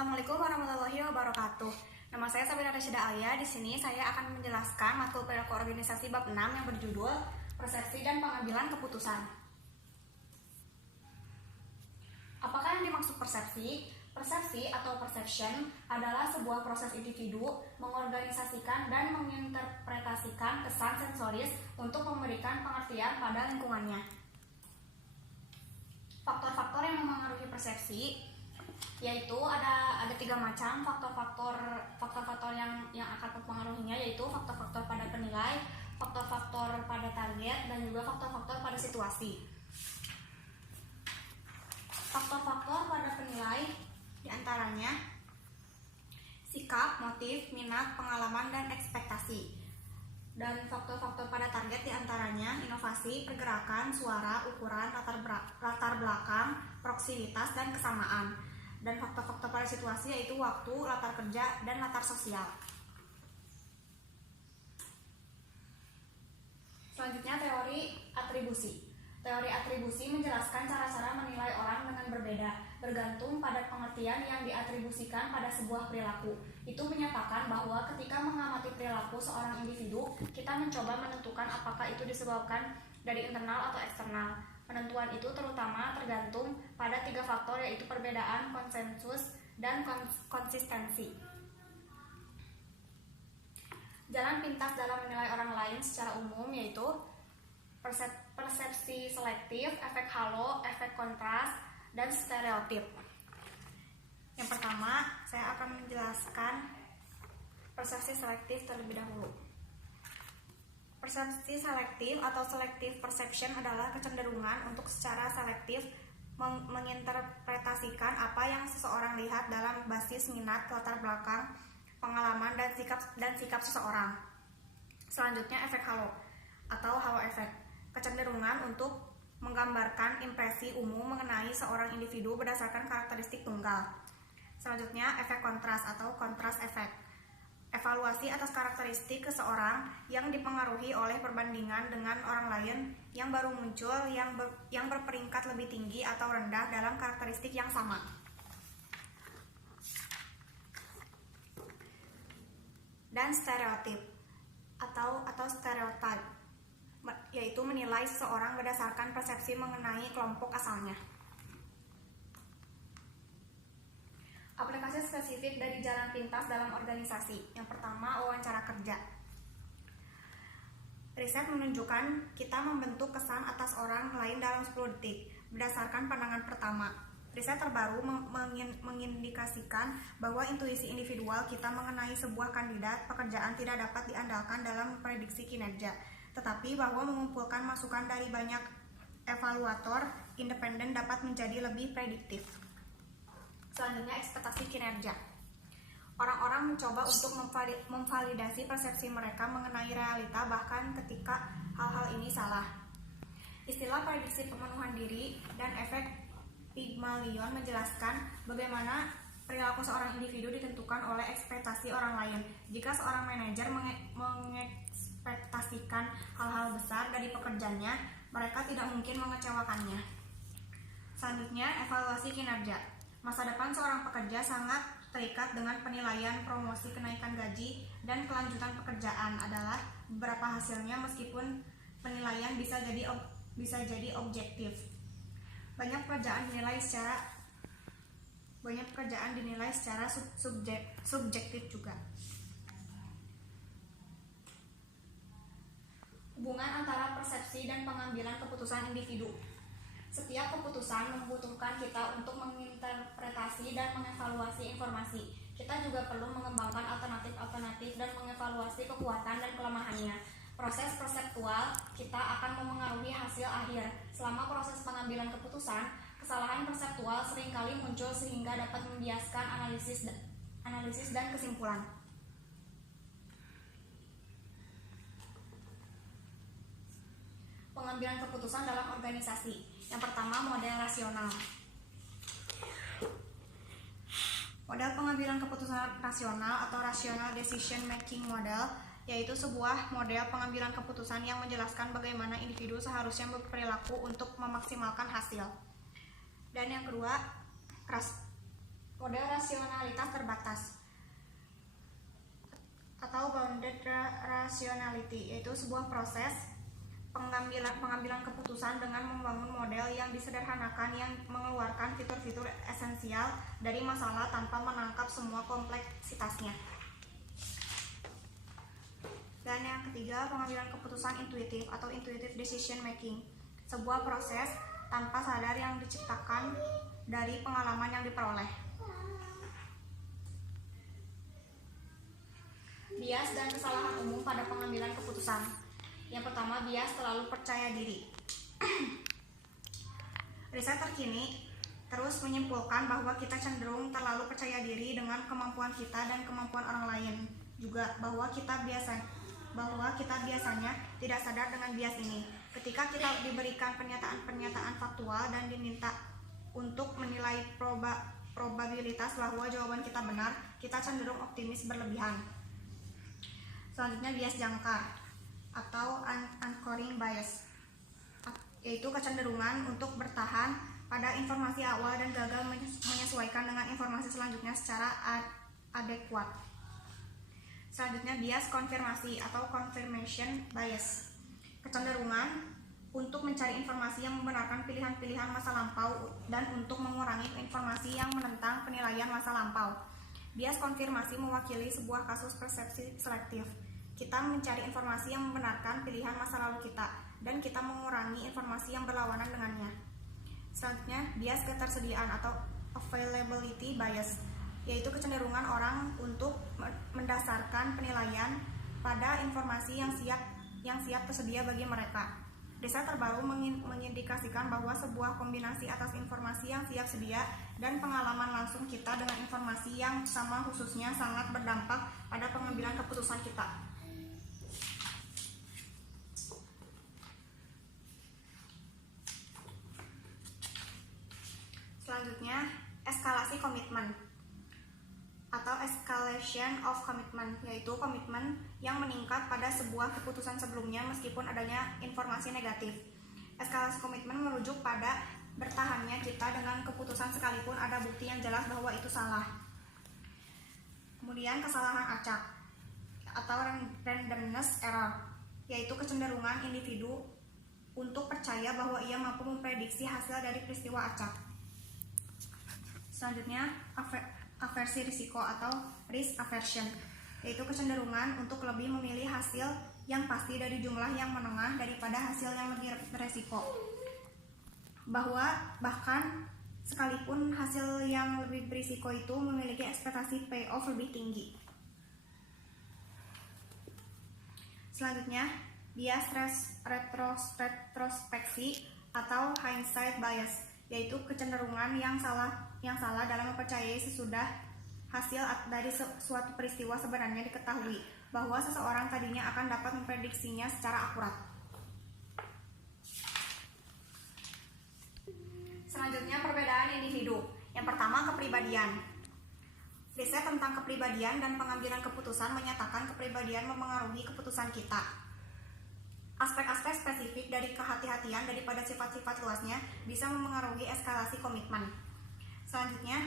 Assalamualaikum warahmatullahi wabarakatuh. Nama saya Sabina Rasyida Alia. Di sini saya akan menjelaskan matkul perilaku organisasi bab 6 yang berjudul Persepsi dan Pengambilan Keputusan. Apakah yang dimaksud persepsi? Persepsi atau perception adalah sebuah proses individu mengorganisasikan dan menginterpretasikan kesan sensoris untuk memberikan pengertian pada lingkungannya. Faktor-faktor yang memengaruhi persepsi yaitu ada 3 macam faktor-faktor yang akan mempengaruhinya, yaitu faktor-faktor pada penilai, faktor-faktor pada target, dan juga faktor-faktor pada situasi. Faktor-faktor pada penilai diantaranya sikap, motif, minat, pengalaman, dan ekspektasi. Dan faktor-faktor pada target diantaranya inovasi, pergerakan, suara, ukuran, latar belakang, proksimitas, dan kesamaan. Dan faktor-faktor pada situasi yaitu waktu, latar kerja, dan latar sosial. Selanjutnya teori atribusi. Teori atribusi menjelaskan cara-cara menilai orang dengan berbeda, bergantung pada pengertian yang diatribusikan pada sebuah perilaku. Itu menyatakan bahwa ketika mengamati perilaku seorang individu, kita mencoba menentukan apakah itu disebabkan dari internal atau eksternal. Penentuan itu terutama tergantung pada 3 faktor, yaitu perbedaan, konsensus, dan konsistensi. Jalan pintas dalam menilai orang lain secara umum yaitu persepsi selektif, efek halo, efek kontras, dan stereotip. Yang pertama, saya akan menjelaskan persepsi selektif terlebih dahulu. Persepsi selektif atau selective perception adalah kecenderungan untuk secara selektif menginterpretasikan apa yang seseorang lihat dalam basis minat, latar belakang, pengalaman, dan sikap seseorang. Selanjutnya, efek halo atau halo efek, kecenderungan untuk menggambarkan impresi umum mengenai seorang individu berdasarkan karakteristik tunggal. Selanjutnya, efek kontras atau kontras efek, evaluasi atas karakteristik seseorang yang dipengaruhi oleh perbandingan dengan orang lain yang baru muncul, yang berperingkat lebih tinggi atau rendah dalam karakteristik yang sama. Dan stereotip atau stereotype, yaitu menilai seseorang berdasarkan persepsi mengenai kelompok asalnya. Aplikasi spesifik dari jalan pintas dalam organisasi. Yang pertama, wawancara kerja. Riset menunjukkan kita membentuk kesan atas orang lain dalam 10 detik berdasarkan pandangan pertama. Riset terbaru mengindikasikan bahwa intuisi individual kita mengenai sebuah kandidat pekerjaan tidak dapat diandalkan dalam prediksi kinerja, tetapi bahwa mengumpulkan masukan dari banyak evaluator independen dapat menjadi lebih prediktif. Selanjutnya, ekspektasi kinerja. Orang-orang mencoba untuk memvalidasi persepsi mereka mengenai realita bahkan ketika hal-hal ini salah. Istilah prediksi pemenuhan diri dan efek Pygmalion menjelaskan bagaimana perilaku seorang individu ditentukan oleh ekspektasi orang lain. Jika seorang manajer mengekspektasikan hal-hal besar dari pekerjanya, mereka tidak mungkin mengecewakannya. Selanjutnya, evaluasi kinerja. Masa depan seorang pekerja sangat terikat dengan penilaian, promosi, kenaikan gaji, dan kelanjutan pekerjaan adalah beberapa hasilnya, meskipun penilaian bisa jadi objektif. Banyak pekerjaan dinilai secara subjektif juga. Hubungan antara persepsi dan pengambilan keputusan individu. Setiap keputusan membutuhkan kita untuk menginterpretasi dan mengevaluasi informasi. Kita juga perlu mengembangkan alternatif-alternatif dan mengevaluasi kekuatan dan kelemahannya. Proses perseptual kita akan memengaruhi hasil akhir. Selama proses pengambilan keputusan, kesalahan perseptual seringkali muncul sehingga dapat membiaskan analisis dan kesimpulan. Pengambilan keputusan dalam organisasi. Yang pertama, model rasional. Model pengambilan keputusan rasional atau rational decision making model yaitu sebuah model pengambilan keputusan yang menjelaskan bagaimana individu seharusnya berperilaku untuk memaksimalkan hasil. Dan yang kedua, Model rasionalitas terbatas atau bounded rationality, yaitu sebuah proses pengambilan keputusan dengan membangun model yang disederhanakan yang mengeluarkan fitur-fitur esensial dari masalah tanpa menangkap semua kompleksitasnya. Dan yang ketiga, pengambilan keputusan intuitif atau intuitive decision making, sebuah proses tanpa sadar yang diciptakan dari pengalaman yang diperoleh. Bias dan kesalahan umum pada pengambilan keputusan. Yang pertama, bias terlalu percaya diri. Riset terkini terus menyimpulkan bahwa kita cenderung terlalu percaya diri dengan kemampuan kita dan kemampuan orang lain. Juga bahwa kita biasanya tidak sadar dengan bias ini. Ketika kita diberikan pernyataan-pernyataan faktual dan diminta untuk menilai probabilitas bahwa jawaban kita benar, kita cenderung optimis berlebihan. Selanjutnya, bias jangkar atau anchoring bias, yaitu kecenderungan untuk bertahan pada informasi awal dan gagal menyesuaikan dengan informasi selanjutnya secara adekuat. Selanjutnya, bias konfirmasi atau confirmation bias, kecenderungan untuk mencari informasi yang membenarkan pilihan-pilihan masa lampau dan untuk mengurangi informasi yang menentang penilaian masa lampau. Bias konfirmasi mewakili sebuah kasus persepsi selektif. Kita mencari informasi yang membenarkan pilihan masa lalu kita, dan kita mengurangi informasi yang berlawanan dengannya. Selanjutnya, bias ketersediaan atau availability bias, yaitu kecenderungan orang untuk mendasarkan penilaian pada informasi yang siap tersedia bagi mereka. Riset terbaru mengindikasikan bahwa sebuah kombinasi atas informasi yang siap sedia dan pengalaman langsung kita dengan informasi yang sama khususnya sangat berdampak pada pengambilan keputusan kita. Selanjutnya, eskalasi komitmen atau escalation of commitment, yaitu komitmen yang meningkat pada sebuah keputusan sebelumnya meskipun adanya informasi negatif. Eskalasi komitmen merujuk pada bertahannya kita dengan keputusan sekalipun ada bukti yang jelas bahwa itu salah. Kemudian, kesalahan acak atau randomness error, yaitu kecenderungan individu untuk percaya bahwa ia mampu memprediksi hasil dari peristiwa acak. Selanjutnya, aversi risiko atau risk aversion, yaitu kecenderungan untuk lebih memilih hasil yang pasti dari jumlah yang menengah daripada hasil yang lebih beresiko. Bahkan sekalipun hasil yang lebih berisiko itu memiliki ekspektasi payoff lebih tinggi. Selanjutnya, bias retrospeksi atau hindsight bias, yaitu kecenderungan yang salah dalam mempercayai sesudah hasil dari suatu peristiwa sebenarnya diketahui bahwa seseorang tadinya akan dapat memprediksinya secara akurat. Selanjutnya, perbedaan individu. Yang pertama, kepribadian. Riset tentang kepribadian dan pengambilan keputusan menyatakan kepribadian memengaruhi keputusan kita. Aspek-aspek spesifik dari kehati-hatian daripada sifat-sifat luasnya bisa memengaruhi eskalasi komitmen. Selanjutnya,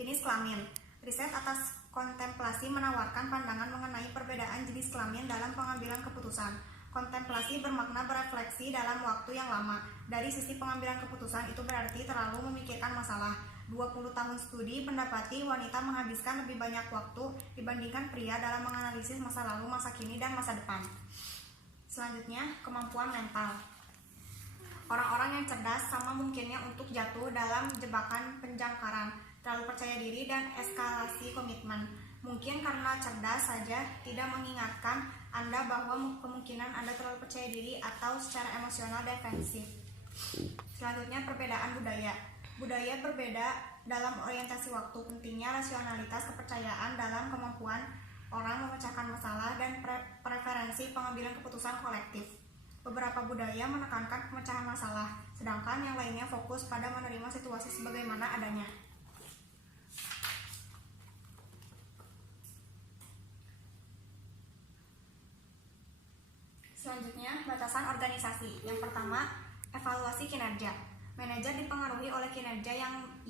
jenis kelamin. Riset atas kontemplasi menawarkan pandangan mengenai perbedaan jenis kelamin dalam pengambilan keputusan. Kontemplasi bermakna berefleksi dalam waktu yang lama. Dari sisi pengambilan keputusan itu berarti terlalu memikirkan masalah. 20 tahun studi mendapati wanita menghabiskan lebih banyak waktu dibandingkan pria dalam menganalisis masa lalu, masa kini, dan masa depan. Selanjutnya, kemampuan mental. Orang-orang yang cerdas sama mungkinnya untuk jatuh dalam jebakan penjangkaran, terlalu percaya diri, dan eskalasi komitmen. Mungkin karena cerdas saja tidak mengingatkan Anda bahwa kemungkinan Anda terlalu percaya diri atau secara emosional defensif. Selanjutnya, perbedaan budaya. Budaya berbeda dalam orientasi waktu. Pentingnya rasionalitas kepercayaan dalam kemampuan orang memecahkan masalah dan preferensi pengambilan keputusan kolektif. Beberapa budaya menekankan pemecahan masalah, sedangkan yang lainnya fokus pada menerima situasi sebagaimana adanya. Selanjutnya, batasan organisasi. Yang pertama, evaluasi kinerja. Manajer dipengaruhi oleh kinerja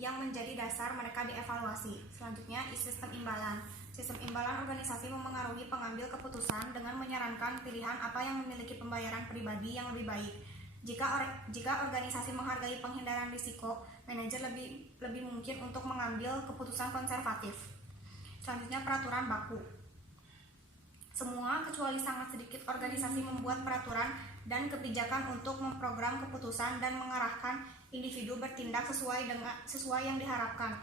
yang menjadi dasar mereka dievaluasi. Selanjutnya, sistem imbalan. Sistem imbalan organisasi memengaruhi pengambil keputusan dengan menyarankan pilihan apa yang memiliki pembayaran pribadi yang lebih baik. Jika organisasi menghargai penghindaran risiko, manajer lebih mungkin untuk mengambil keputusan konservatif. Selanjutnya, peraturan baku. Semua kecuali sangat sedikit organisasi membuat peraturan dan kebijakan untuk memprogram keputusan dan mengarahkan individu bertindak sesuai yang diharapkan.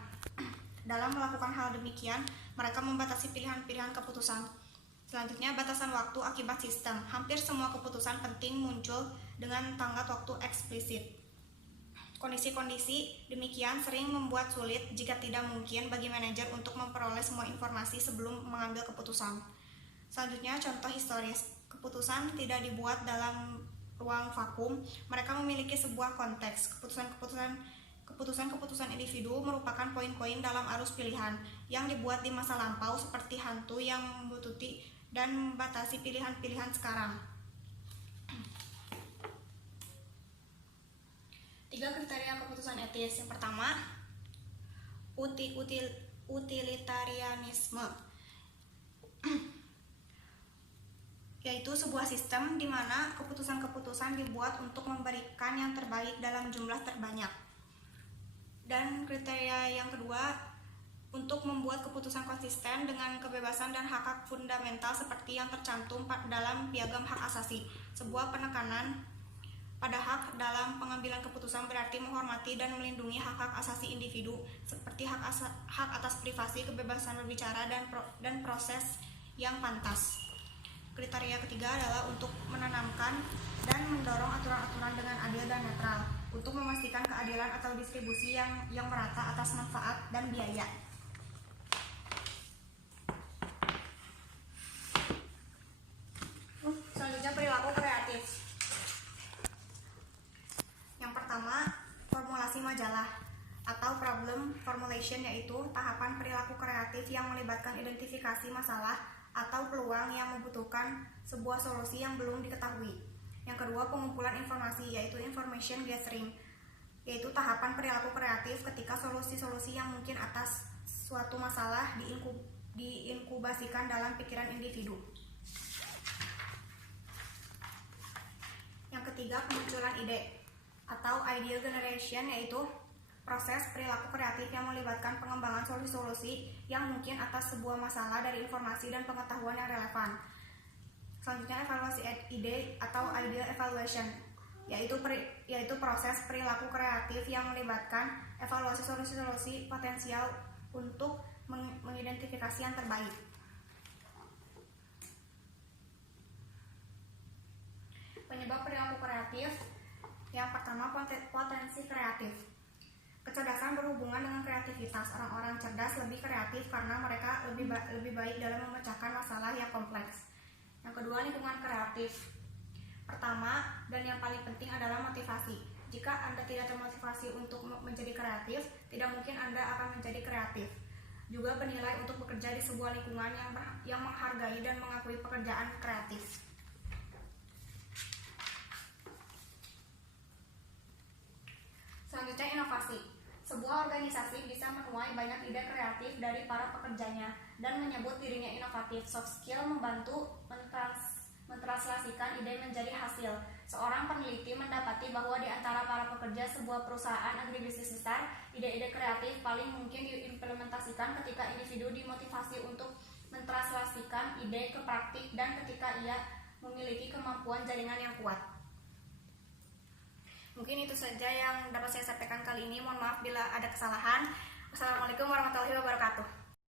Dalam melakukan hal demikian, mereka membatasi pilihan-pilihan keputusan. Selanjutnya, batasan waktu akibat sistem. Hampir semua keputusan penting muncul dengan tenggat waktu eksplisit. Kondisi-kondisi demikian sering membuat sulit jika tidak mungkin bagi manajer untuk memperoleh semua informasi sebelum mengambil keputusan. Selanjutnya, contoh historis. Keputusan tidak dibuat dalam ruang vakum, mereka memiliki sebuah konteks. Keputusan individu merupakan poin-poin dalam arus pilihan yang dibuat di masa lampau seperti hantu yang membututi dan membatasi pilihan-pilihan sekarang. 3 kriteria keputusan etis. Yang pertama, utilitarianisme, yaitu sebuah sistem di mana keputusan-keputusan dibuat untuk memberikan yang terbaik dalam jumlah terbanyak. Dan kriteria yang kedua, untuk membuat keputusan konsisten dengan kebebasan dan hak-hak fundamental seperti yang tercantum dalam Piagam Hak Asasi. Sebuah penekanan pada hak dalam pengambilan keputusan berarti menghormati dan melindungi hak-hak asasi individu seperti hak atas privasi, kebebasan berbicara, dan proses yang pantas. Kriteria ketiga adalah untuk menanamkan dan mendorong aturan-aturan dengan adil dan netral untuk memastikan keadilan atau distribusi yang merata atas manfaat dan biaya. Selanjutnya, perilaku kreatif. Yang pertama, formulasi majalah atau problem formulation, yaitu tahapan perilaku kreatif yang melibatkan identifikasi masalah atau peluang yang membutuhkan sebuah solusi yang belum diketahui. Yang kedua, pengumpulan informasi, yaitu information gathering, yaitu tahapan perilaku kreatif ketika solusi-solusi yang mungkin atas suatu masalah diinkubasikan dalam pikiran individu. Yang ketiga, kemunculan ide atau idea generation, yaitu proses perilaku kreatif yang melibatkan pengembangan solusi-solusi yang mungkin atas sebuah masalah dari informasi dan pengetahuan yang relevan. Selanjutnya, evaluasi ide atau idea evaluation, yaitu proses perilaku kreatif yang melibatkan evaluasi solusi-solusi potensial untuk mengidentifikasi yang terbaik. Penyebab perilaku kreatif. Yang pertama, potensi kreatif. Kecerdasan berhubungan dengan kreativitas. Orang-orang cerdas lebih kreatif karena mereka lebih baik dalam memecahkan masalah yang kompleks. Yang kedua, lingkungan kreatif. Pertama dan yang paling penting adalah motivasi. Jika Anda tidak termotivasi untuk menjadi kreatif, tidak mungkin Anda akan menjadi kreatif. Juga penilai untuk bekerja di sebuah lingkungan yang menghargai dan mengakui pekerjaan kreatif. Selanjutnya, inovasi. Sebuah organisasi bisa menuai banyak ide kreatif dari para pekerjanya dan menyebut dirinya inovatif. Soft skill membantu mentranslasikan ide menjadi hasil. Seorang peneliti mendapati bahwa di antara para pekerja sebuah perusahaan agribisnis besar, ide-ide kreatif paling mungkin diimplementasikan ketika individu dimotivasi untuk mentranslasikan ide ke praktik dan ketika ia memiliki kemampuan jaringan yang kuat. Mungkin itu saja yang dapat saya sampaikan kali ini. Mohon maaf bila ada kesalahan. Wassalamualaikum warahmatullahi wabarakatuh.